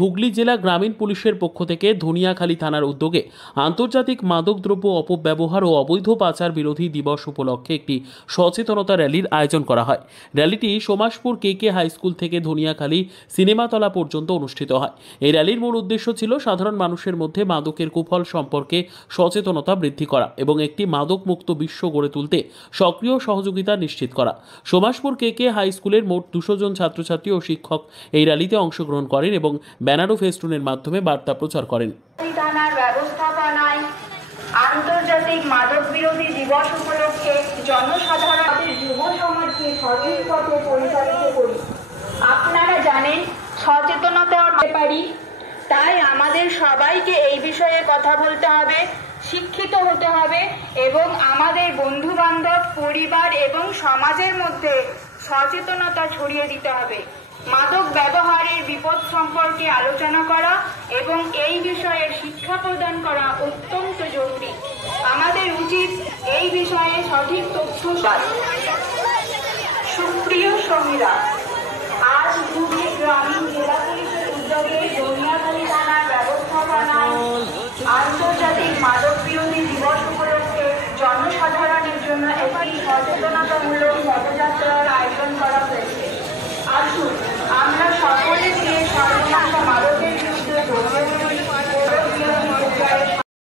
হুগলি জেলা গ্রামীণ পুলিশের পক্ষ থেকে ধনিয়াখালী থানার উদ্যোগে আন্তর্জাতিক মাদকদ্রব্য অপব্যবহার ও অবৈধ পাচার বিরোধী দিবস উপলক্ষে একটি সচেতনতা র্যালির আয়োজন করা হয়। র্যালিটি সোমাসপুর কেকে হাই স্কুল থেকে ধনিয়াখালী সিনেমাতলা পর্যন্ত অনুষ্ঠিত হয়। এই র্যালির মূল উদ্দেশ্য ছিল সাধারণ মানুষের মধ্যে মাদকের কুফল সম্পর্কে সচেতনতা বৃদ্ধি করা এবং একটি মাদক মুক্ত বিশ্ব গড়ে তুলতে সক্রিয় সহযোগিতা নিশ্চিত করা। সোমাসপুর কেকে হাই স্কুলের মোট 200 জন ছাত্রছাত্রী ও শিক্ষক এই র্যালিতে অংশগ্রহণ করেন এবং ব্যানার ও ফেস্টুনের মাধ্যমে বার্তা প্রচার করেন। থানার ব্যবস্থাপনায় আন্তর্জাতিক মাদক বিরোধী দিবস উপলক্ষে জনসাধারণের যুব সমাজকে সঠিক পথে পরিচালিত করি। আপনারা জানেন সচেতনতা পারি, তাই আমাদের সবাইকে এই বিষয়ে কথা বলতে হবে, শিক্ষিত হতে হবে এবং আমাদের বন্ধু বান্ধব, পরিবার এবং সমাজের মধ্যে সচেতনতা ছড়িয়ে দিতে হবে। মাদক ব্যবহারের বিপদ সম্পর্কে আলোচনা করা এবং এই বিষয়ে শিক্ষা প্রদান করা অত্যন্ত জরুরি। আমাদের উচিত এই বিষয়ে সঠিক তথ্য। সুপ্রিয় সঙ্গীরা, আজ হুগলি গ্রামীণ জেলা পুলিশের উদ্যোগে ধনিয়াখালী থানার ব্যবস্থাপনায় আন্তর্জাতিক মাদক বিরোধী দিবস উপলক্ষে জনসাধারণের জন্য একটি সচেতনতামূলক পদযাত্রা